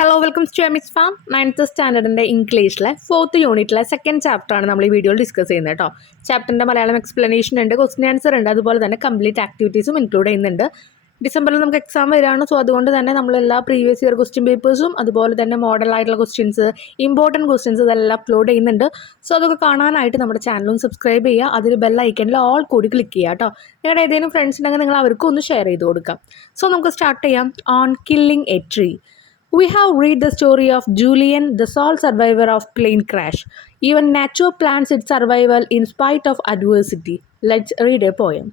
Hello welcome to എമിക്സ് ഫാം. 9th സ്റ്റാൻഡേർഡിൻ്റെ ഇംഗ്ലീഷിലെ 4th യൂണിറ്റിലെ സെക്കൻഡ് ചാപ്റ്ററാണ് നമ്മൾ ഈ വീഡിയോയിൽ ഡിസ്കസ് ചെയ്യുന്നത് കേട്ടോ. ചാപ്റ്ററിൻ്റെ മലയാളം എക്സ്പ്ലനേഷൻ ഉണ്ട്, ക്വസ്റ്റ്യൻ ആൻസർ ഉണ്ട്, അതുപോലെ തന്നെ കംപ്ലീറ്റ് ആക്ടിവിറ്റീസും ഇൻക്ലൂഡ് ചെയ്യുന്നുണ്ട്. ഡിസംബറിൽ നമുക്ക് എക്സാം വരികയാണ്. സോ അതുകൊണ്ട് തന്നെ നമ്മളെല്ലാ പ്രീവിയസ് ഇയർ ക്വസ്റ്റ്യൻ പേപ്പേഴ്സും അതുപോലെ തന്നെ മോഡൽ ആയിട്ടുള്ള ക്വസ്റ്റ്യൻസ്, ഇമ്പോർട്ടൻറ്റ് ക്വസ്റ്റ്യൻസ് ഇതെല്ലാം അപ്ലോഡ് ചെയ്യുന്നുണ്ട്. സോ അതൊക്കെ കാണാനായിട്ട് നമ്മുടെ ചാനലും സബ്സ്ക്രൈബ് ചെയ്യുക. അതിൽ ബെൽ ഐക്കണിൽ ഓൾ കൂടി ക്ലിക്ക് ചെയ്യുക കേട്ടോ. നിങ്ങളുടെ ഏതെങ്കിലും ഫ്രണ്ട്സ് ഉണ്ടെങ്കിൽ നിങ്ങൾ അവർക്കും ഒന്ന് ഷെയർ ചെയ്ത് കൊടുക്കാം. സോ നമുക്ക് സ്റ്റാർട്ട് ചെയ്യാം. On killing A tree. We have read the story of Julian, the sole survivor of plane crash. Even nature plans its survival in spite of adversity. Let's read A poem.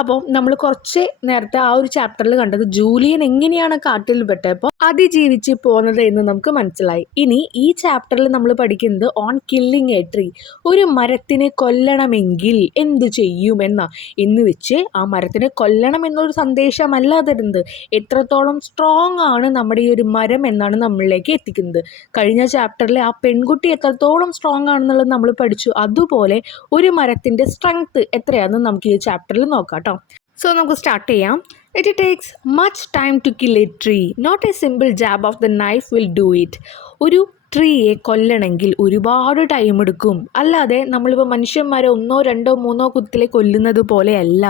അപ്പോൾ നമ്മൾ കുറച്ച് നേരത്തെ ആ ഒരു ചാപ്റ്ററിൽ കണ്ടത് Julian എങ്ങനെയാണ് കാട്ടിൽ പെട്ടപ്പോൾ അതിജീവിച്ച് പോകുന്നത് എന്ന് നമുക്ക് മനസ്സിലായി. ഇനി ഈ ചാപ്റ്ററിൽ നമ്മൾ പഠിക്കുന്നത് ഓൺ കില്ലിംഗ് എ ട്രീ. ഒരു മരത്തിനെ കൊല്ലണമെങ്കിൽ എന്ത് ചെയ്യുമെന്ന എന്ന് വെച്ച് ആ മരത്തിനെ കൊല്ലണം എന്നൊരു സന്ദേശമല്ല തരുന്നത്. എത്രത്തോളം സ്ട്രോങ് ആണ് നമ്മുടെ ഈ ഒരു മരം എന്നാണ് നമ്മളിലേക്ക് എത്തിക്കുന്നത്. കഴിഞ്ഞ ചാപ്റ്ററിൽ ആ പെൺകുട്ടി എത്രത്തോളം സ്ട്രോങ് ആണെന്നുള്ളത് നമ്മൾ പഠിച്ചു. അതുപോലെ ഒരു മരത്തിൻ്റെ സ്ട്രെങ്ത് എത്രയാണെന്ന് നമുക്ക് ഈ ചാപ്റ്ററിൽ നോക്കാം കേട്ടോ. സോ നമുക്ക് സ്റ്റാർട്ട് ചെയ്യാം. It takes much time to kill a tree. Not a simple jab of the knife will do it. ഒരു ട്രീയെ കൊല്ലണമെങ്കിൽ ഒരുപാട് ടൈം എടുക്കും. അല്ലാതെ നമ്മളിപ്പോൾ മനുഷ്യന്മാരെ 1, 2, 3 കുത്തിലെ കൊല്ലുന്നത് പോലെയല്ല.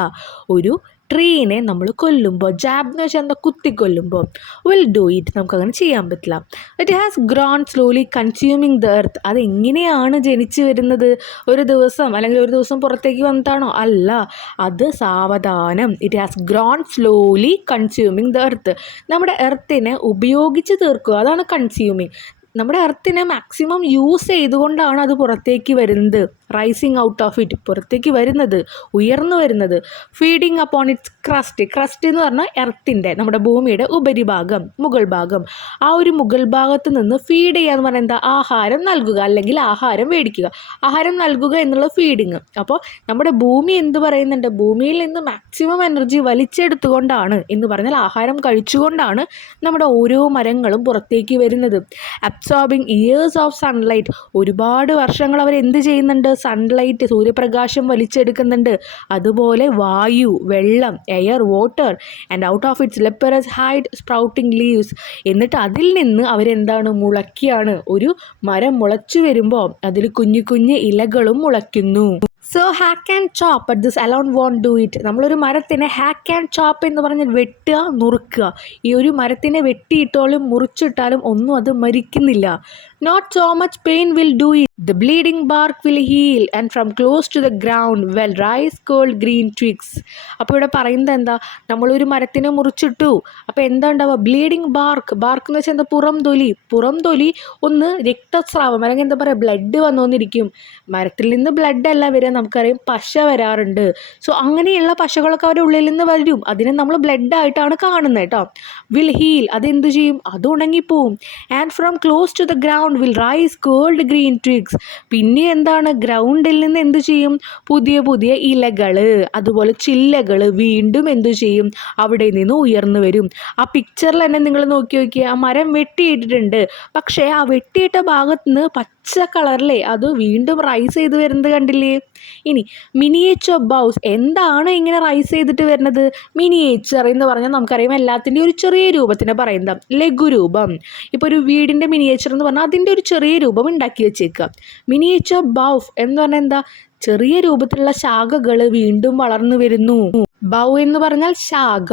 ഒരു ട്രീനെ നമ്മൾ കൊല്ലുമ്പോൾ, ജാബ് എന്ന് വെച്ചാൽ എന്താ, കുത്തിക്കൊല്ലുമ്പോൾ, വിൽ ഡു ഇറ്റ്, നമുക്കങ്ങനെ ചെയ്യാൻ പറ്റില്ല. It has grown slowly consuming the earth. അതെങ്ങനെയാണ് ജനിച്ചു വരുന്നത്? ഒരു ദിവസം അല്ലെങ്കിൽ ഒരു ദിവസം പുറത്തേക്ക് വന്നിട്ടാണോ? അല്ല, അത് സാവധാനം. It has grown slowly consuming the earth. നമ്മുടെ എർത്തിനെ ഉപയോഗിച്ച് തീർക്കുക, അതാണ് കൺസ്യൂമിങ്. നമ്മുടെ എർത്തിനെ മാക്സിമം യൂസ് ചെയ്തുകൊണ്ടാണ് അത് പുറത്തേക്ക് വരുന്നത്. റൈസിങ് ഔട്ട് ഓഫ് ഇറ്റ്, പുറത്തേക്ക് വരുന്നത്, ഉയർന്നു വരുന്നത്. Feeding upon its crest. Crest എന്ന് പറഞ്ഞാൽ എർത്തിൻ്റെ, നമ്മുടെ ഭൂമിയുടെ ഉപരിഭാഗം, മുകൾ ഭാഗം. ആ ഒരു മുകൾ ഭാഗത്ത് നിന്ന് ഫീഡ് ചെയ്യുക എന്ന് പറഞ്ഞാൽ എന്താ? ആഹാരം നൽകുക അല്ലെങ്കിൽ ആഹാരം മേടിക്കുക. ആഹാരം നൽകുക എന്നുള്ള ഫീഡിങ്. അപ്പോൾ നമ്മുടെ ഭൂമി എന്ത് പറയുന്നുണ്ട്? ഭൂമിയിൽ നിന്ന് മാക്സിമം എനർജി വലിച്ചെടുത്തുകൊണ്ടാണ്, എന്ന് പറഞ്ഞാൽ ആഹാരം കഴിച്ചുകൊണ്ടാണ് നമ്മുടെ ഓരോ മരങ്ങളും പുറത്തേക്ക് വരുന്നത്. Absorbing years of sunlight. ഒരുപാട് വർഷങ്ങൾ അവർ എന്ത് ചെയ്യുന്നുണ്ട്? സൺലൈറ്റ്, സൂര്യപ്രകാശം വലിച്ചെടുക്കുന്നുണ്ട്. അതുപോലെ വായു, വെള്ളം, air, water, and out of its leprous hide sprouting leaves. എന്നിട്ട് അതിൽ നിന്ന് അവരെന്താണ്? മുളയ്ക്കുകയാണ്. ഒരു മരം മുളച്ചു വരുമ്പോൾ അതിൽ കുഞ്ഞു കുഞ്ഞു ഇലകളും മുളയ്ക്കുന്നു. So hack and chop, but this alone won't do it. നമ്മളൊരു മരത്തിനെ ഹാക്ക് ആൻഡ് ചോപ്പ് എന്ന് പറഞ്ഞാൽ വെട്ടുക, നുറുക്കുക. ഈ ഒരു മരത്തിനെ വെട്ടിയിട്ടാലും മുറിച്ചിട്ടാലും ഒന്നും അത് മരിക്കുന്നില്ല. Not so much pain will do it. The bleeding bark will heal and from close to the ground will rise cold green twigs. അപ്പോൾ ഇവിടെ പറയുന്നത് എന്താ? നമ്മളൊരു മരത്തിനെ മുറിച്ചിട്ടു, അപ്പോൾ എന്താ ഉണ്ടാവുക? Bleeding BARC. ബാർക്ക് എന്ന് വെച്ചാൽ എന്താ? പുറം തൊലി. പുറം തൊലി ഒന്ന് രക്തസ്രാവം അല്ലെങ്കിൽ എന്താ പറയുക, ബ്ലഡ് വന്നുകൊണ്ടിരിക്കും. മരത്തിൽ നിന്ന് ബ്ലഡ് അല്ല വരിക, നമുക്കറിയാം പശ വരാറുണ്ട്. സോ അങ്ങനെയുള്ള പശകളൊക്കെ അവരുടെ ഉള്ളിൽ നിന്ന് വരും. അതിനെ നമ്മൾ ബ്ലഡ് ആയിട്ടാണ് കാണുന്നത് കേട്ടോ. വിൽ ഹീൽ, അതെന്ത് ചെയ്യും? അത് ഉണങ്ങിപ്പോവും. And from close to the ground will rise cold green twigs. പിന്നെ എന്താണ്? ഗ്രൗണ്ടിൽ നിന്ന് എന്ത് ചെയ്യും? പുതിയ പുതിയ ഇലകൾ, അതുപോലെ ചില്ലകൾ വീണ്ടും എന്ത് ചെയ്യും? അവിടെ നിന്ന് ഉയർന്നു വരും. ആ പിക്ചറിൽ തന്നെ നിങ്ങൾ നോക്കി നോക്കിയാൽ ആ മരം വെട്ടിയിട്ടിട്ടുണ്ട്. പക്ഷേ ആ വെട്ടിയിട്ട ഭാഗത്ത് നിന്ന് പച്ച കളറിലെ അത് വീണ്ടും റൈസ് ചെയ്ത് വരുന്നത് കണ്ടില്ലേ? ഇനി മിനിയേച്ചർ ബൗസ്. എന്താണ് ഇങ്ങനെ റൈസ് ചെയ്തിട്ട് വരുന്നത്? മിനിയേച്ചർ എന്ന് പറഞ്ഞാൽ നമുക്കറിയാം എല്ലാത്തിൻ്റെയും ഒരു ചെറിയ രൂപത്തിനെ പറയുന്നത് ലഘുരൂപം. ഇപ്പോൾ ഒരു വീടിൻ്റെ മിനിയേച്ചർ എന്ന് പറഞ്ഞാൽ അതിൻ്റെ ഒരു ചെറിയ രൂപം ഉണ്ടാക്കി വെച്ചേക്കുക. മിനിയേച്ചർ ബൗഫ് എന്ന് പറഞ്ഞാൽ എന്താ? ചെറിയ രൂപത്തിലുള്ള ശാഖകൾ വീണ്ടും വളർന്നു വരുന്നു. ബൗ എന്ന് പറഞ്ഞാൽ ശാഖ.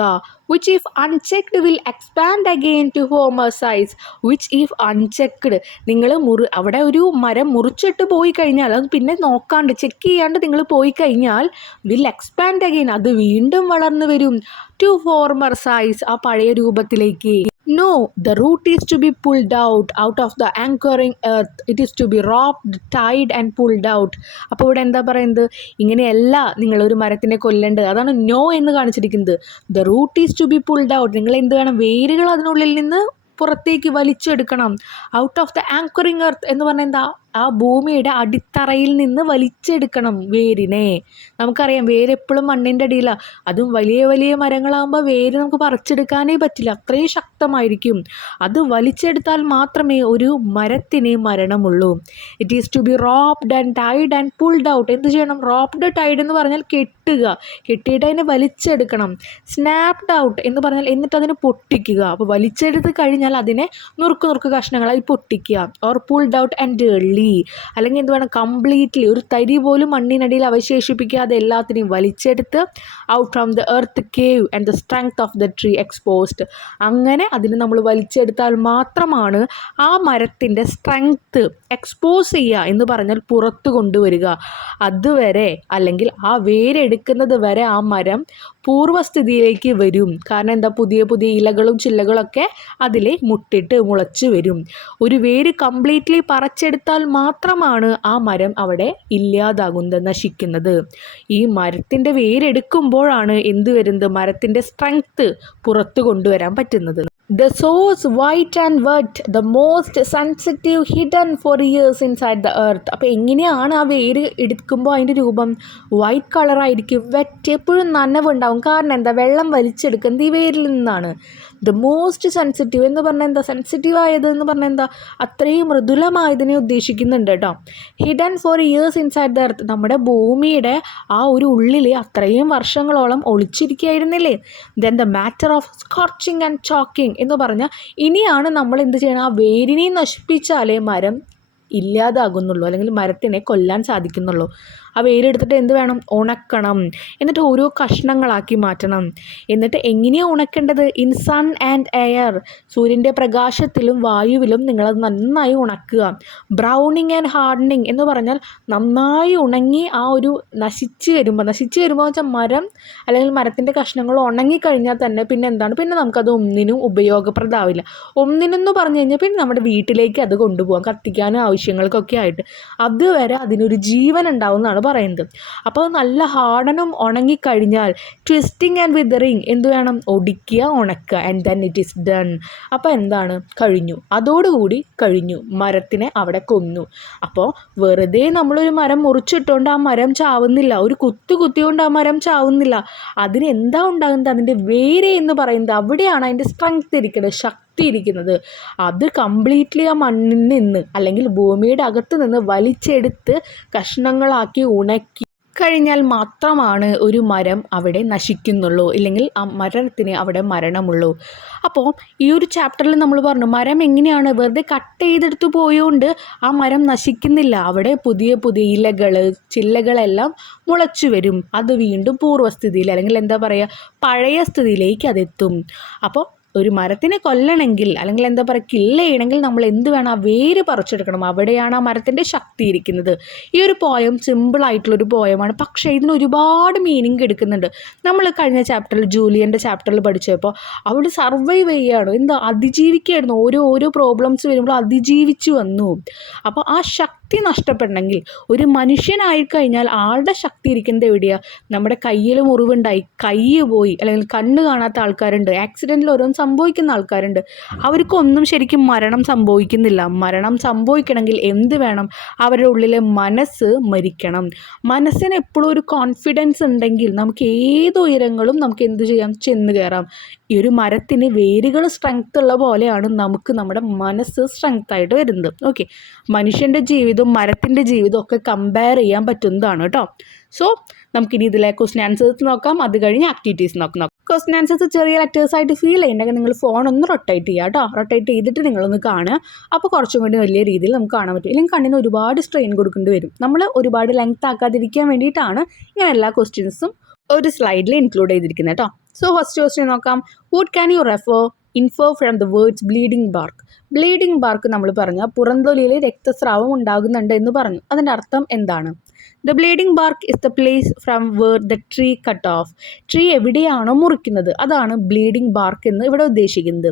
Which if unchecked will expand again to former size. Which if unchecked, നിങ്ങൾ അവിടെ ഒരു മരം മുറിച്ചിട്ട് പോയി കഴിഞ്ഞാൽ, അത് പിന്നെ നോക്കാണ്ട് ചെക്ക് ചെയ്യാണ്ട് നിങ്ങൾ പോയി കഴിഞ്ഞാൽ വിൽ എക്സ്പാൻഡ് അഗെയിൻ, അത് വീണ്ടും വളർന്നു വരും. ടു ഫോർമർ സൈസ്, ആ പഴയ രൂപത്തിലേക്ക്. No, the root is to be pulled out of the anchoring earth. It is to be robbed, tied and pulled out. അപ്പോൾ ഇവിടെ എന്താ പറയുന്നത്? ഇങ്ങനെയല്ല നിങ്ങളൊരു മരത്തിനെ കൊല്ലേണ്ടത്. അതാണ് നോ എന്ന് കാണിച്ചിരിക്കുന്നത്. The root is to be pulled out. നിങ്ങൾ എന്ത് വേണം? വേരുകൾ അതിനുള്ളിൽ നിന്ന് പുറത്തേക്ക് വലിച്ചെടുക്കണം. Out of the anchoring earth എന്ന് പറഞ്ഞാൽ എന്താ? ആ ഭൂമിയുടെ അടിത്തറയിൽ നിന്ന് വലിച്ചെടുക്കണം വേരിനെ. നമുക്കറിയാം വേരെപ്പോഴും മണ്ണിൻ്റെ അടിയിലാണ്. അതും വലിയ വലിയ മരങ്ങളാകുമ്പോൾ വേര് നമുക്ക് പറിച്ചെടുക്കാനേ പറ്റില്ല, അത്രയും ശക്തമായിരിക്കും. അത് വലിച്ചെടുത്താൽ മാത്രമേ ഒരു മരത്തിന് മരണമുള്ളൂ. It is to be roped and tied and pulled out. എന്ത് ചെയ്യണം? റോപ്ഡ് ടൈഡ് എന്ന് പറഞ്ഞാൽ കെട്ടുക, കെട്ടിയിട്ട് അതിനെ വലിച്ചെടുക്കണം. സ്നാപ്ഡ് ഔട്ട് എന്ന് പറഞ്ഞാൽ എന്നിട്ട് അതിനെ പൊട്ടിക്കുക. അപ്പോൾ വലിച്ചെടുത്ത് കഴിഞ്ഞാൽ അതിനെ നുറുക്ക് കഷ്ണങ്ങളായി പൊട്ടിക്കുക. ഓർ പുൾഡ് ഔട്ട് എൻറ്റേർലി, അല്ലെങ്കിൽ എന്ത് വേണം? കംപ്ലീറ്റ്ലി, ഒരു തരി പോലും മണ്ണിനടിയിൽ അവശേഷിപ്പിക്കാതെ എല്ലാത്തിനെയും വലിച്ചെടുത്ത് out from the earth cave and the strength of the tree exposed. അങ്ങനെ അതിനെ നമ്മൾ വലിച്ചെടുത്താൽ മാത്രമാണ് ആ മരത്തിൻ്റെ സ്ട്രെങ്ത്ത് എക്സ്പോസ് ചെയ്യുക എന്ന് പറഞ്ഞാൽ പുറത്ത് കൊണ്ടുവരിക. അതുവരെ, അല്ലെങ്കിൽ ആ വേരെടുക്കുന്നത് വരെ ആ മരം പൂർവ്വസ്ഥിതിയിലേക്ക് വരും. കാരണം എന്താ? പുതിയ പുതിയ ഇലകളും ചില്ലകളൊക്കെ അതിൽ മുട്ടിട്ട് മുളച്ച് വരും. ഒരു വേര് കംപ്ലീറ്റ്ലി പറിച്ചെടുത്താൽ മാത്രമാണ് ആ മരം അവിടെ ഇല്ലാതാകുന്നത്, നശിക്കുന്നത്. ഈ മരത്തിൻ്റെ വേരെടുക്കുമ്പോഴാണ് എന്ത് വരുന്നത്? മരത്തിൻ്റെ സ്ട്രെങ്ത്ത് പുറത്തു കൊണ്ടുവരാൻ പറ്റുന്നത്. The source white and wet, the most sensitive hidden for years inside the earth. അപ്പോൾ എങ്ങനെയാണ് ആ വേര് എടുക്കുമ്പോൾ അതിൻ്റെ രൂപം? വൈറ്റ് കളറായിരിക്കും, വെറ്റ്, എപ്പോഴും നനവുണ്ടാവും. കാരണം എന്താ? വെള്ളം വലിച്ചെടുക്കുന്നത് ഈ വേരിൽ നിന്നാണ്. ദ മോസ്റ്റ് സെൻസിറ്റീവ് എന്ന് പറഞ്ഞാൽ എന്താ? സെൻസിറ്റീവ് ആയത് എന്ന് പറഞ്ഞാൽ എന്താ? അത്രയും മൃദുലമായതിനെ ഉദ്ദേശിക്കുന്നുണ്ട് കേട്ടോ. Hidden for years inside the earth, നമ്മുടെ ഭൂമിയുടെ ആ ഒരു ഉള്ളിൽ അത്രയും വർഷങ്ങളോളം ഒളിച്ചിരിക്കുകയായിരുന്നില്ലേ. Then the matter of scorching and choking എന്ന് പറഞ്ഞാൽ ഇനിയാണ് നമ്മൾ എന്ത് ചെയ്യണം? ആ വേരിനെ നശിപ്പിച്ചാലേ മരം ഇല്ലാതാകുന്നുള്ളൂ, അല്ലെങ്കിൽ മരത്തിനെ കൊല്ലാൻ സാധിക്കുന്നുള്ളൂ. ആ വേരെടുത്തിട്ട് എന്ത് വേണം? ഉണക്കണം. എന്നിട്ട് ഓരോ കഷ്ണങ്ങളാക്കി മാറ്റണം. എന്നിട്ട് എങ്ങനെയാണ് ഉണക്കേണ്ടത്? ഇൻ സൺ ആൻഡ് എയർ, സൂര്യൻ്റെ പ്രകാശത്തിലും വായുവിലും നിങ്ങളത് നന്നായി ഉണക്കുക. ബ്രൗണിങ് ആൻഡ് ഹാർഡനിങ് എന്ന് പറഞ്ഞാൽ നന്നായി ഉണങ്ങി ആ ഒരു നശിച്ച് വരുമ്പോൾ വെച്ചാൽ മരം അല്ലെങ്കിൽ മരത്തിൻ്റെ കഷ്ണങ്ങൾ ഉണങ്ങിക്കഴിഞ്ഞാൽ തന്നെ പിന്നെ എന്താണ്? പിന്നെ നമുക്കത് ഒന്നിനും ഉപയോഗപ്രദമാവില്ല. ഒന്നിനെന്ന് പറഞ്ഞു കഴിഞ്ഞാൽ പിന്നെ നമ്മുടെ വീട്ടിലേക്ക് അത് കൊണ്ടുപോകാം, കത്തിക്കാനും ആവശ്യങ്ങൾക്കൊക്കെ ആയിട്ട്. അതുവരെ അതിനൊരു ജീവൻ ഉണ്ടാവുമെന്നാണ് പറയുന്നത്. അപ്പോൾ നല്ല ഹാർഡനും ഉണങ്ങിക്കഴിഞ്ഞാൽ ട്വിസ്റ്റിംഗ് ആൻഡ് വിതറിങ് എന്ത് വേണം? ഒടിക്കുക, ഉണക്കുക. And then it is done. അപ്പോൾ എന്താണ്? കഴിഞ്ഞു. അതോടുകൂടി കഴിഞ്ഞു. മരത്തിനെ അവിടെ കൊന്നു. അപ്പോൾ വെറുതെ നമ്മളൊരു മരം മുറിച്ചിട്ടുകൊണ്ട് ആ മരം ചാവുന്നില്ല, ഒരു കുത്തിക്കൊണ്ട് ആ മരം ചാവുന്നില്ല. അതിന് എന്താ ഉണ്ടാകുന്നത്? അതിൻ്റെ വേര് എന്ന് പറയുന്നത്, അവിടെയാണ് അതിൻ്റെ സ്ട്രെങ്ത് ഇരിക്കുന്നത്, ശക്തി ഇരിക്കുന്നത്. അത് കംപ്ലീറ്റ്ലി ആ മണ്ണിൽ നിന്ന് അല്ലെങ്കിൽ ഭൂമിയുടെ അകത്ത് നിന്ന് വലിച്ചെടുത്ത് കഷ്ണങ്ങളാക്കി ഉണക്കി കഴിഞ്ഞാൽ മാത്രമാണ് ഒരു മരം അവിടെ നശിക്കുന്നുള്ളൂ, ഇല്ലെങ്കിൽ ആ മരത്തിന് അവിടെ മരണമുള്ളൂ. അപ്പോൾ ഈ ഒരു ചാപ്റ്ററിൽ നമ്മൾ പറഞ്ഞു മരം എങ്ങനെയാണ് വെറുതെ കട്ട് ചെയ്തെടുത്ത് പോയോണ്ട് ആ മരം നശിക്കുന്നില്ല. അവിടെ പുതിയ പുതിയ ഇലകൾ ചില്ലകളെല്ലാം മുളച്ചു വരും. അത് വീണ്ടും പൂർവ്വസ്ഥിതിയിൽ, അല്ലെങ്കിൽ എന്താ പറയുക, പഴയ സ്ഥിതിയിലേക്ക് അതെത്തും. അപ്പോൾ ഒരു മരത്തിനെ കൊല്ലണമെങ്കിൽ, അല്ലെങ്കിൽ എന്താ പറയുക, കില്ല് ചെയ്യണമെങ്കിൽ നമ്മൾ എന്ത് വേണം? ആ വേര് പറിച്ചെടുക്കണം. അവിടെയാണ് ആ മരത്തിൻ്റെ ശക്തി ഇരിക്കുന്നത്. ഈ ഒരു പോയം സിമ്പിളായിട്ടുള്ളൊരു പോയമാണ്, പക്ഷേ ഇതിന് ഒരുപാട് മീനിങ് എടുക്കുന്നുണ്ട്. നമ്മൾ കഴിഞ്ഞ ചാപ്റ്ററിൽ ജൂലിയൻ്റെ ചാപ്റ്ററിൽ പഠിച്ചപ്പോൾ അവൾ സർവൈവ് ചെയ്യുകയാണ്, എന്താ അതിജീവിക്കുകയായിരുന്നു. ഓരോ പ്രോബ്ലംസ് വരുമ്പോൾ അതിജീവിച്ചു വന്നു. അപ്പോൾ ആ ശക്തി നഷ്ടപ്പെടണമെങ്കിൽ, ഒരു മനുഷ്യനായി കഴിഞ്ഞാൽ ആളുടെ ശക്തി ഇരിക്കുന്നത് എവിടെയാണ്? നമ്മുടെ കയ്യിൽ മുറിവുണ്ടായി, കൈ പോയി, അല്ലെങ്കിൽ കണ്ണ് കാണാത്ത ആൾക്കാരുണ്ട്, ആക്സിഡൻറ്റിൽ ഓരോന്ന് സംഭവിക്കുന്ന ആൾക്കാരുണ്ട്. അവർക്കൊന്നും ശരിക്കും മരണം സംഭവിക്കുന്നില്ല. മരണം സംഭവിക്കണമെങ്കിൽ എന്ത് വേണം? അവരുടെ ഉള്ളിലെ മനസ്സ് മരിക്കണം. മനസ്സിന് എപ്പോഴും ഒരു കോൺഫിഡൻസ് ഉണ്ടെങ്കിൽ നമുക്ക് ഏത് ഉയരങ്ങളും നമുക്ക് എന്ത് ചെയ്യാം? ചെന്ന് കയറാം. ഈ ഒരു മരത്തിന് വേരുകൾ സ്ട്രെങ്ത് ഉള്ള പോലെയാണ് നമുക്ക് നമ്മുടെ മനസ്സ് സ്ട്രെങ്ത് ആയിട്ട് വരുന്നത്. ഓക്കെ, മനുഷ്യൻ്റെ ജീവിതവും മരത്തിൻ്റെ ജീവിതവും ഒക്കെ കമ്പയർ ചെയ്യാൻ പറ്റുന്നതാണ് കേട്ടോ. സോ നമുക്കിനി ഇതിലെ ക്വസ്റ്റ്യൻ ആൻസേഴ്സ് നോക്കാം, അത് കഴിഞ്ഞ് ആക്ടിവിറ്റീസ് നോക്കാം. ക്വസ്റ്റ്യൻ ആൻസേഴ്സ് ചെറിയ ലെറ്റേഴ്സായിട്ട് ഫീൽ ചെയ്യുന്നുണ്ടെങ്കിൽ നിങ്ങൾ ഫോൺ ഒന്ന് റൊട്ടേറ്റ് ചെയ്യുക കേട്ടോ. റൊട്ടേറ്റ് ചെയ്തിട്ട് നിങ്ങളൊന്ന് കാണുക. അപ്പോൾ കുറച്ചും കൂടി വലിയ രീതിയിൽ നമുക്ക് കാണാൻ പറ്റും. ഇല്ലെങ്കിൽ കണ്ണിന് ഒരുപാട് സ്ട്രെയിൻ കൊടുക്കേണ്ടി വരും. നമ്മൾ ഒരുപാട് ലെങ്ത് ആക്കാതിരിക്കാൻ വേണ്ടിയിട്ടാണ് ഇങ്ങനെ എല്ലാ ക്വസ്റ്റ്യൻസും ഒരു സ്ലൈഡിൽ ഇൻക്ലൂഡ് ചെയ്തിരിക്കുന്നത് കേട്ടോ. സോ ഫസ്റ്റ് ക്വസ്റ്റ്യൻ നോക്കാം. What can you infer from the words bleeding bark? Bleeding bark നമ്മൾ പറഞ്ഞാൽ പുറംതൊലിയിൽ രക്തസ്രാവം ഉണ്ടാകുന്നുണ്ട് എന്ന് പറഞ്ഞു. അതിൻ്റെ അർത്ഥം എന്താണ്? The bleeding bark is the place from where the tree cut off. Tree എവിടെയാണോ മുറിക്കുന്നത് അതാണ് ബ്ലീഡിംഗ് ബാർക്ക് എന്ന് ഇവിടെ ഉദ്ദേശിക്കുന്നത്.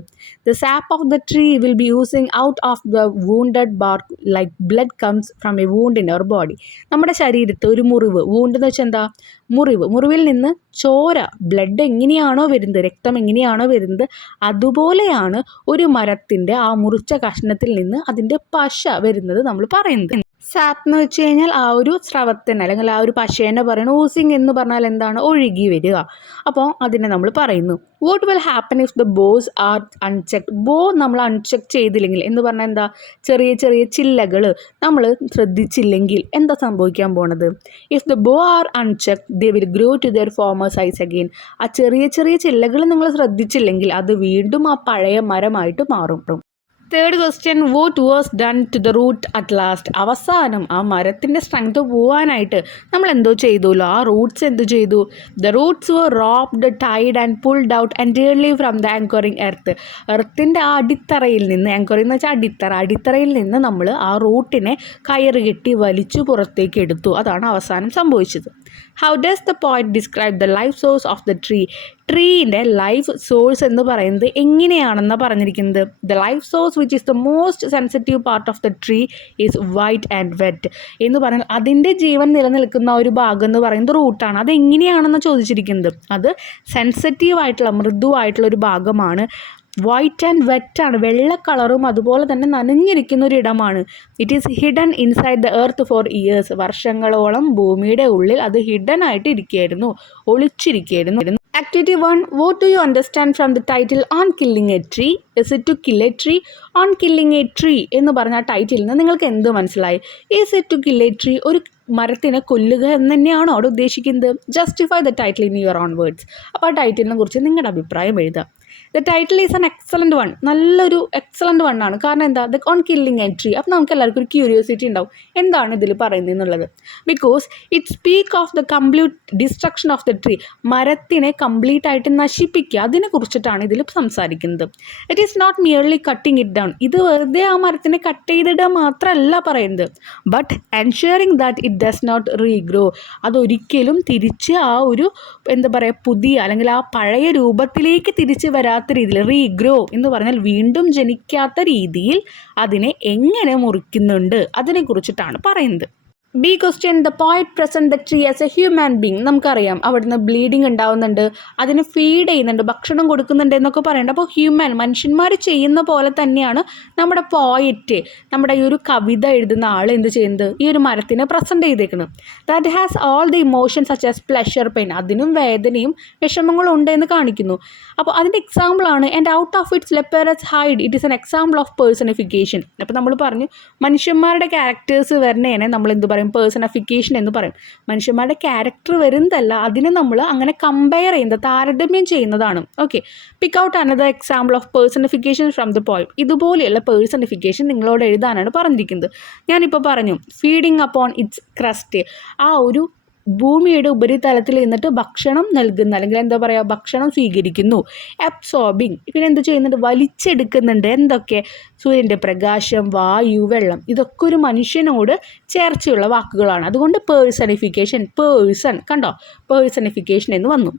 The sap of the tree will be oozing out of the wounded bark like blood comes from a wound in our body. നമ്മുടെ ശരീരത്ത് ഒരു മുറിവ്, വൂണ്ട് എന്ന് വെച്ചാൽ എന്താ, മുറിവിൽ നിന്ന് ചോര, ബ്ലഡ് എങ്ങനെയാണോ വരുന്നത്, രക്തം എങ്ങനെയാണോ വരുന്നത്, അതുപോലെയാണ് ഒരു മരത്തിൻ്റെ ആ മുറിച്ച കഷ്ണത്തിൽ നിന്ന് അതിൻ്റെ പശ വരുന്നത് നമ്മൾ പറയുന്നത്. സാപ്പ് എന്ന് വെച്ച് കഴിഞ്ഞാൽ ആ ഒരു സ്രവത്തിന് അല്ലെങ്കിൽ ആ ഒരു പശേനെ പറയുന്നത്. ഓസിങ് എന്ന് പറഞ്ഞാൽ എന്താണ്, ഒഴുകി വരിക. അപ്പോൾ അതിനെ നമ്മൾ പറയുന്നു. What will happen if the boughs are unchecked. Bough നമ്മൾ അൺചെക്ക് ചെയ്തില്ലെങ്കിൽ എന്ന് പറഞ്ഞാൽ എന്താ, ചെറിയ ചെറിയ ചില്ലകൾ നമ്മൾ ശ്രദ്ധിച്ചില്ലെങ്കിൽ എന്താ സംഭവിക്കാൻ പോണത്. If the bough are unchecked they will grow to their former size again. ആ ചെറിയ ചെറിയ ചില്ലകൾ നിങ്ങൾ ശ്രദ്ധിച്ചില്ലെങ്കിൽ അത് വീണ്ടും ആ പഴയ മരമായിട്ട് മാറും. Third question, what was done to the root at last. അവസാനം ആ മരത്തിൻ്റെ സ്ട്രെങ്ത് പോകാനായിട്ട് നമ്മൾ എന്തോ ചെയ്തുല്ലോ, ആ റൂട്ട്സ് എന്ത് ചെയ്തു. The roots were roped, tied and pulled out entirely from the anchoring earth. എർത്തിൻ്റെ ആ അടിത്തറയിൽ നിന്ന്, ആങ്കറിങ് എന്ന് വെച്ചാൽ അടിത്തറയിൽ നിന്ന് നമ്മൾ ആ റൂട്ടിനെ കയറ് കെട്ടി വലിച്ചു പുറത്തേക്ക് എടുത്തു. അതാണ് അവസാനം സംഭവിച്ചത്. How does the poet describe the life source of the tree. ട്രീൻ്റെ ലൈഫ് സോഴ്സ് എന്ന് പറയുന്നത് എങ്ങനെയാണെന്നാണ് പറഞ്ഞിരിക്കുന്നത്. The life source which is the most sensitive part of the tree is white and wet എന്ന് പറഞ്ഞാൽ അതിൻ്റെ ജീവൻ നിലനിൽക്കുന്ന ഒരു ഭാഗം എന്ന് പറയുന്നത് റൂട്ടാണ്. അത് എങ്ങനെയാണെന്ന് ചോദിച്ചിരിക്കുന്നത്. അത് സെൻസിറ്റീവായിട്ടുള്ള, മൃദുവായിട്ടുള്ള ഒരു ഭാഗമാണ്. വൈറ്റ് ആൻഡ് വെറ്റാണ്, വെള്ള കളറും അതുപോലെ തന്നെ നനഞ്ഞിരിക്കുന്ന ഒരു ഇടമാണ്. It is hidden inside the earth four years. വർഷങ്ങളോളം ഭൂമിയുടെ ഉള്ളിൽ അത് ഹിഡൻ ആയിട്ട് ഇരിക്കുകയായിരുന്നു, ഒളിച്ചിരിക്കുകയായിരുന്നു. Activity 1. What do you understand from the title On Killing a Tree? Is it to kill a tree? On Killing a Tree എന്ന് പറഞ്ഞ title നിന്ന് നിങ്ങൾക്ക് എന്ത് മനസ്സിലായി? Is it to kill a tree? ഒരു മരത്തിനെ കൊല്ലുക എന്ന് തന്നെയാണോ അവിടെ ഉദ്ദേശിക്കുന്നത്? Justify the title in your own words. അപ്പോൾ ആ ടൈറ്റിലിനെ കുറിച്ച് നിങ്ങളുടെ അഭിപ്രായം എഴുതുക. The title is an excellent one. നല്ലൊരു എക്സലൻറ്റ് വൺ ആണ്. കാരണം എന്താ, the on killing A tree. അപ്പോൾ നമുക്ക് എല്ലാവർക്കും ഒരു ക്യൂരിയോസിറ്റി ഉണ്ടാവും, എന്താണ് ഇതിൽ പറയുന്നത് എന്നുള്ളത്. Because it speak of the complete destruction of the tree. മരത്തിനെ കംപ്ലീറ്റ് ആയിട്ട് നശിപ്പിക്കുക, അതിനെ കുറിച്ചിട്ടാണ് ഇതിൽ സംസാരിക്കുന്നത്. It is not merely cutting it down. ഇത് വെറുതെ ആ മരത്തിനെ കട്ട് ചെയ്തിടുക മാത്രമല്ല പറയുന്നത്. But ensuring that it does not regrow. അതൊരിക്കലും തിരിച്ച് ആ ഒരു എന്താ പറയുക, പുതിയ അല്ലെങ്കിൽ ആ പഴയ രൂപത്തിലേക്ക് തിരിച്ച് വരാത്ത രീതിയിൽ, റീഗ്രോ എന്ന് പറഞ്ഞാൽ വീണ്ടും ജനിക്കാത്ത രീതിയിൽ അതിനെ എങ്ങനെ മുറിക്കുന്നുണ്ട് അതിനെക്കുറിച്ചിട്ടാണ് പറയുന്നത്. B question, the poet present the tree as A human being. നമുക്കറിയാം അവിടുന്ന് ബ്ലീഡിങ് ഉണ്ടാവുന്നുണ്ട്, അതിന് ഫീഡ് ചെയ്യുന്നുണ്ട്, ഭക്ഷണം കൊടുക്കുന്നുണ്ട് എന്നൊക്കെ പറയുന്നുണ്ട്. അപ്പോൾ ഹ്യൂമൻ, മനുഷ്യന്മാർ ചെയ്യുന്ന പോലെ തന്നെയാണ് നമ്മുടെ പോയറ്റ്, നമ്മുടെ ഈ ഒരു കവിത എഴുതുന്ന ആൾ എന്ത് ചെയ്യുന്നത്, ഈ ഒരു മരത്തിനെ പ്രസൻറ്റ് ചെയ്തേക്കുന്നത്. That has all the emotions such as pleasure, pain. അതിനും വേദനയും വിഷമങ്ങളും ഉണ്ട് എന്ന് കാണിക്കുന്നു. അപ്പോൾ അതിൻ്റെ എക്സാമ്പിളാണ് and out of it's lepers hide. It is an example of personification. അപ്പോൾ നമ്മൾ പറഞ്ഞു മനുഷ്യന്മാരുടെ ക്യാരക്ടേഴ്സ് വരുന്നതിനെ നമ്മൾ എന്ത് പറയും, പേഴ്സണിഫിക്കേഷൻ എന്ന് പറയും. മനുഷ്യന്മാരുടെ ക്യാരക്ടർ വരുന്നതല്ല, അതിനെ നമ്മൾ അങ്ങനെ കമ്പയർ ചെയ്യുന്നത്, താരതമ്യം ചെയ്യുന്നതാണ്. Okay, pick out another example of personification from the poem. ഇതുപോലെയുള്ള പേഴ്സണിഫിക്കേഷൻ നിങ്ങളോട് എഴുതാനാണ് പറഞ്ഞിരിക്കുന്നത്. ഞാനിപ്പോൾ പറഞ്ഞു ഫീഡിങ് അപ്പോൺ ഇറ്റ്സ് ക്രസ്റ്റ്. ആ ഒരു ഭൂമിയുടെ ഉപരിതലത്തിൽ നിന്നിട്ട് ഭക്ഷണം നൽകുന്ന, അല്ലെങ്കിൽ എന്താ പറയുക, ഭക്ഷണം സ്വീകരിക്കുന്നു. അബ്സോർബിങ്, പിന്നെ എന്ത് ചെയ്യുന്നുണ്ട്, വലിച്ചെടുക്കുന്നുണ്ട്. എന്തൊക്കെ, സൂര്യൻ്റെ പ്രകാശം, വായു, വെള്ളം, ഇതൊക്കെ ഒരു മനുഷ്യനോട് ചേർച്ചയുള്ള വാക്കുകളാണ്. അതുകൊണ്ട് പേഴ്സണിഫിക്കേഷൻ, പേഴ്സൺ, കണ്ടോ, പേഴ്സണിഫിക്കേഷൻ എന്ന് വന്നു.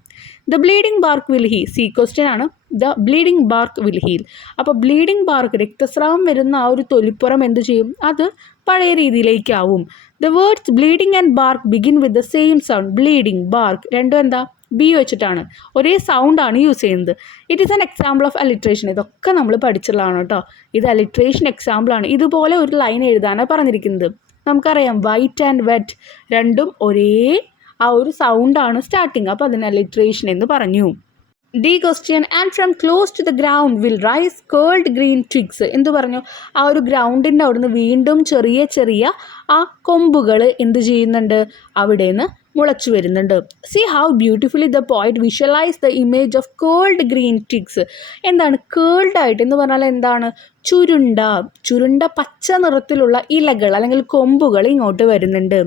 The bleeding bark will heal. C question ആണ്. The bleeding bark will heal. അപ്പോൾ ബ്ലീഡിംഗ് ബാർക്ക്, രക്തസ്രാവം വരുന്ന ആ ഒരു തൊലിപ്പുറം എന്ത് ചെയ്യും, അത് പഴയ രീതിയിലേക്കാവും. The words bleeding and bark begin with the same sound. Bleeding, bark രണ്ടും എന്താ, ബി വെച്ചിട്ടാണ്, ഒരേ സൗണ്ടാണ് യൂസ് ചെയ്യുന്നത്. It is an example of alliteration. ഇതൊക്കെ നമ്മൾ പഠിച്ചിട്ടുള്ളതാണ് കേട്ടോ. ഇത് അലിട്രേഷൻ എക്സാമ്പിളാണ്. ഇതുപോലെ ഒരു ലൈൻ എഴുതാനാണ് പറഞ്ഞിരിക്കുന്നത്. നമുക്കറിയാം വൈറ്റ് ആൻഡ് വെറ്റ് രണ്ടും ഒരേ ആ ഒരു സൗണ്ടാണ് സ്റ്റാർട്ടിങ്. അപ്പോൾ അതിന് അലിട്രേഷൻ എന്ന് പറഞ്ഞു. The question, and from close to the ground will rise curled green twigs. എന്ത് പറഞ്ഞു, ആ ഒരു ഗ്രൗണ്ടിൻ്റെ അവിടുന്ന് വീണ്ടും ചെറിയ ചെറിയ ആ കൊമ്പുകൾ എന്ത് ചെയ്യുന്നുണ്ട്, അവിടെ നിന്ന് മുളച്ചു വരുന്നുണ്ട്. See how beautifully the poet visualise the image of called green twigs. എന്താണ് കേൾഡ് ആയിട്ട് എന്ന് പറഞ്ഞാൽ എന്താണ്, ചുരുണ്ട പച്ച നിറത്തിലുള്ള ഇലകൾ അല്ലെങ്കിൽ കൊമ്പുകൾ ഇങ്ങോട്ട് വരുന്നുണ്ട്.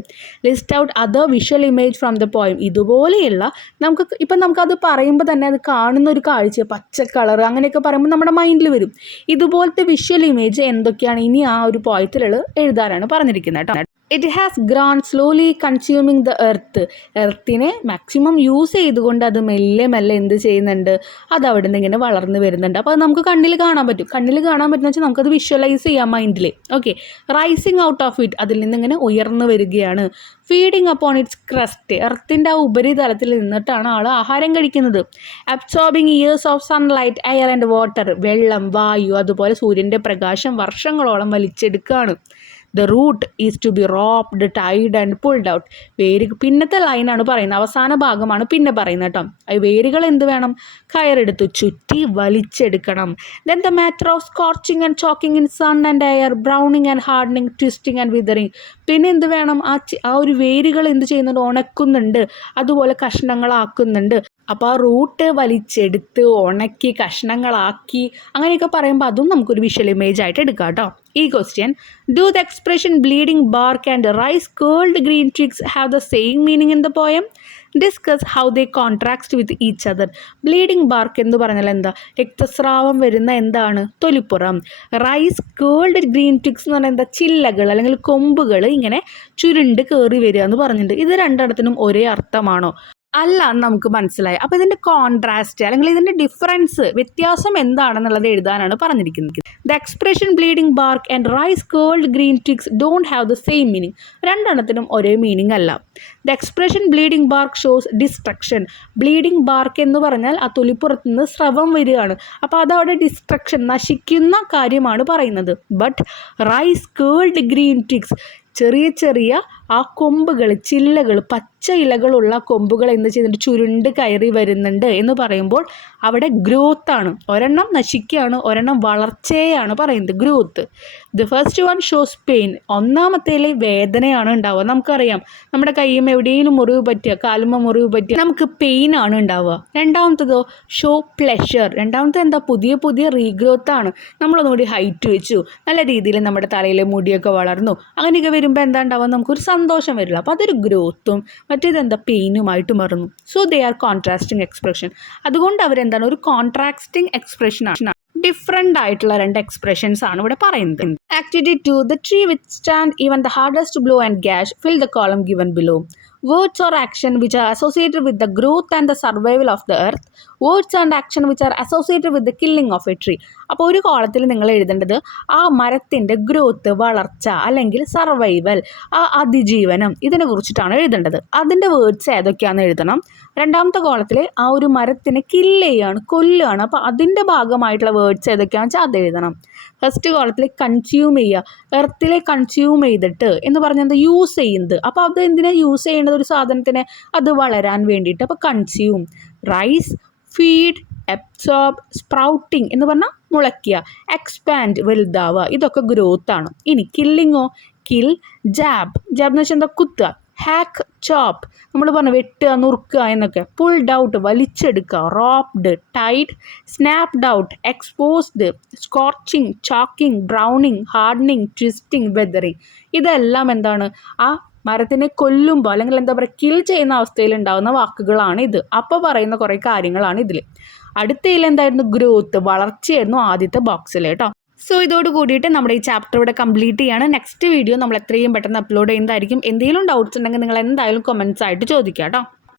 List out other visual image from the poem. ഇതുപോലെയുള്ള നമുക്കത് പറയുമ്പോൾ തന്നെ അത് കാണുന്ന ഒരു കാഴ്ച, പച്ച കളർ അങ്ങനെയൊക്കെ പറയുമ്പോൾ നമ്മുടെ മൈൻഡിൽ വരും. ഇതുപോലത്തെ വിഷ്വൽ ഇമേജ് എന്തൊക്കെയാണ് ഇനി ആ ഒരു പോയത്തിലുള്ള എഴുതാനാണ് പറഞ്ഞിരിക്കുന്നത് കേട്ടോ. It has grown slowly consuming the എർത്തിനെ മാക്സിമം യൂസ് ചെയ്തുകൊണ്ട് അത് മെല്ലെ മെല്ലെ എന്ത് ചെയ്യുന്നുണ്ട്, അത് അവിടെ നിന്ന് ഇങ്ങനെ വളർന്നു വരുന്നുണ്ട്. അപ്പോൾ അത് നമുക്ക് കണ്ണിൽ കാണാൻ പറ്റും. കണ്ണിൽ കാണാൻ പറ്റുന്ന വെച്ചാൽ നമുക്കത് വിഷ്വലൈസ് ചെയ്യാം മൈൻഡിൽ. Okay, rising out of it, അതിൽ നിന്ന് ഇങ്ങനെ ഉയർന്നു വരികയാണ്. ഫീഡിങ് അപ്പോൺ ഇറ്റ്സ് ക്രസ്റ്റ്, എർത്തിൻ്റെ ആ ഉപരിതലത്തിൽ നിന്നിട്ടാണ് ആൾ ആഹാരം കഴിക്കുന്നത്. Absorbing years of sunlight, air and water, വെള്ളം, വായു, അതുപോലെ സൂര്യൻ്റെ പ്രകാശം വർഷങ്ങളോളം വലിച്ചെടുക്കുകയാണ്. The root is to be roped, tied and pulled out. പിന്നത്തെ ലൈനാണ് പറയുന്നത്, അവസാന ഭാഗമാണ് പിന്നെ പറയുന്നത് കേട്ടോ. വേരുകൾ എന്ത് വേണം, കയറെടുത്ത് ചുറ്റി വലിച്ചെടുക്കണം. Then the matter of scorching and choking in sun and air, browning and hardening, twisting and withering. പിന്നെ എന്ത് വേണം, ആ ഒരു വേരുകൾ എന്ത് ചെയ്യുന്നുണ്ട്, ഉണക്കുന്നുണ്ട്, അതുപോലെ കഷ്ണങ്ങളാക്കുന്നുണ്ട്. അപ്പോൾ ആ റൂട്ട് വലിച്ചെടുത്ത് ഉണക്കി കഷ്ണങ്ങളാക്കി അങ്ങനെയൊക്കെ പറയുമ്പോൾ അതും നമുക്കൊരു വിഷ്വൽ ഇമേജ് ആയിട്ട് എടുക്കാം കേട്ടോ. ഈ question, do the expression bleeding bark and rise curled green twigs have the same meaning in the poem? Discuss how they contrast with each other. Bleeding bark എന്ന് പറഞ്ഞാൽ എന്താ, രക്തസ്രാവം വരുന്ന എന്താണ്, തൊലിപ്പുറം. റൈസ് കേൾഡ് ഗ്രീൻ ട്വിഗ്സ് എന്ന് പറഞ്ഞാൽ എന്താ, ചില്ലകൾ അല്ലെങ്കിൽ കൊമ്പുകൾ ഇങ്ങനെ ചുരുണ്ട് കയറി വരിക എന്ന് പറഞ്ഞിട്ടുണ്ട്. ഇത് രണ്ടിടത്തിനും ഒരേ അർത്ഥമാണോ? അല്ല എന്ന് നമുക്ക് മനസ്സിലായി. അപ്പോൾ ഇതിൻ്റെ കോൺട്രാസ്റ്റ് അല്ലെങ്കിൽ ഇതിൻ്റെ ഡിഫറൻസ്, വ്യത്യാസം എന്താണെന്നുള്ളത് എഴുതാനാണ് പറഞ്ഞിരിക്കുന്നത്. The expression bleeding bark and rise curled green twigs don't have the same meaning. രണ്ടെണ്ണത്തിനും ഒരേ മീനിങ് അല്ല. The expression bleeding bark shows destruction. Bleeding bark എന്ന് പറഞ്ഞാൽ ആ തൊലിപ്പുറത്ത് നിന്ന് സ്രവം വരികയാണ്. അപ്പോൾ അതവിടെ ഡിസ്ട്രക്ഷൻ, നശിക്കുന്ന കാര്യമാണ് പറയുന്നത്. But rise curled green twigs, ചെറിയ ചെറിയ ആ കൊമ്പുകൾ, ചില്ലകൾ, പച്ച ഇലകളുള്ള കൊമ്പുകൾ എന്ത് ചെയ്യുന്നുണ്ട്, ചുരുണ്ട് കയറി വരുന്നുണ്ട് എന്ന് പറയുമ്പോൾ അവിടെ ഗ്രോത്താണ്. ഒരെണ്ണം നശിക്കുകയാണ്, ഒരെണ്ണം വളർച്ചയാണ് പറയുന്നത്, growth. The first one shows pain. ഒന്നാമത്തേൽ വേദനയാണ് ഉണ്ടാവുക. നമുക്കറിയാം, നമ്മുടെ കൈയും എവിടെയെങ്കിലും മുറിവ് പറ്റുക, കാലുമ്മ മുറിവ് പറ്റുക, നമുക്ക് പെയിൻ ആണ് ഉണ്ടാവുക. രണ്ടാമത്തതോ ഷോ പ്ലെഷർ. രണ്ടാമത്തെ എന്താ, പുതിയ പുതിയ റീഗ്രോത്ത് ആണ്. നമ്മളൊന്നുകൂടി ഹൈറ്റ് വെച്ചു, നല്ല രീതിയിൽ നമ്മുടെ തലയിലെ മുടിയൊക്കെ വളർന്നു, അങ്ങനെയൊക്കെ വരുമ്പോൾ എന്താ ഉണ്ടാവുക, നമുക്കൊരു സന്തോഷം വരില്ല. അപ്പോൾ അതൊരു ഗ്രോത്തും മറ്റേതെന്താ പെയിനുമായിട്ട് മാറുന്നു. So they are contrasting expression. അതുകൊണ്ട് അവരെന്താണ്, ഒരു കോൺട്രാസ്റ്റിംഗ് എക്സ്പ്രഷനാണ്. ഡിഫറെൻ്റ് ആയിട്ടുള്ള രണ്ട് എക്സ്പ്രഷൻസ് ആണ് ഇവിടെ പറയുന്നത്. Activity 2, the tree withstand even the hardest blow and gash, fill the column given below. Words or action which are associated with the growth and the survival of the earth. Words and action which are associated with the killing of a tree. അപ്പോൾ ഒരു കോളത്തിൽ നിങ്ങൾ എഴുതേണ്ടത് ആ മരത്തിൻ്റെ growth, വളർച്ച അല്ലെങ്കിൽ survival, ആ അതിജീവനം, ഇതിനെ കുറിച്ചിട്ടാണ് എഴുതേണ്ടത്. അതിൻ്റെ വേർഡ്സ് ഏതൊക്കെയാണെന്ന് എഴുതണം. രണ്ടാമത്തെ കോളത്തിൽ ആ ഒരു മരത്തിനെ കില്ല് ചെയ്യാണ്, കൊല്ലുകയാണ്, അപ്പോൾ അതിൻ്റെ ഭാഗമായിട്ടുള്ള വേർഡ്സ് ഏതൊക്കെയാണെന്ന് വെച്ചാൽ അത് എഴുതണം. ഫസ്റ്റ് കോളത്തിൽ കൺസ്യൂം ചെയ്യുക, എർത്തിലെ കൺസ്യൂം ചെയ്തിട്ട് എന്ന് പറഞ്ഞാൽ എന്താ, യൂസ് ചെയ്യുന്നത്. അപ്പോൾ അത് എന്തിനാണ് യൂസ് ചെയ്യേണ്ടത്, ഒരു സാധനത്തിനെ അത് വളരാൻ വേണ്ടിയിട്ട്. അപ്പോൾ consume. Rise, feed, absorb, sprouting എന്ന് പറഞ്ഞാൽ മുളയ്ക്കുക, എക്സ്പാൻഡ് വലുതാവുക, ഇതൊക്കെ ഗ്രോത്ത് ആണ്. ഇനി കില്ലിങ്ങോ, കിൽ, ജാബ്, ജാബ് എന്ന് വെച്ചാൽ എന്താ, കുത്തുക. ഹാക്ക്, ചോപ്പ്, നമ്മൾ പറഞ്ഞു വെട്ടുക, നുറുക്കുക എന്നൊക്കെ. പുൾഡ് ഔട്ട്, വലിച്ചെടുക്കുക. Roped, tied, snapped out, exposed, scorching, choking, browning, hardening, twisting, weathering. ഇതെല്ലാം എന്താണ്, ആ മരത്തിനെ കൊല്ലുമ്പോൾ അല്ലെങ്കിൽ എന്താ പറയുക, കിൽ ചെയ്യുന്ന അവസ്ഥയിൽ ഉണ്ടാകുന്ന വാക്കുകളാണ് ഇത്. അപ്പോൾ പറയുന്ന കുറേ കാര്യങ്ങളാണ് ഇതിൽ. അടുത്തതിൽ എന്തായിരുന്നു, ഗ്രോത്ത്, വളർച്ചയായിരുന്നു ആദ്യത്തെ ബോക്സിൽ കേട്ടോ. സോ ഇതോട് കൂടിയിട്ട് നമ്മുടെ ഈ ചാപ്റ്റർ ഇവിടെ കംപ്ലീറ്റ് ചെയ്യാണ്. നെക്സ്റ്റ് വീഡിയോ നമ്മൾ എത്രയും പെട്ടെന്ന് അപ്ലോഡ് ചെയ്യുന്നതായിരിക്കും. എന്തെങ്കിലും ഡൗട്ട്സ് ഉണ്ടെങ്കിൽ നിങ്ങൾ എന്തായാലും കമൻസ് ആയിട്ട് ചോദിക്കാം കേട്ടോ.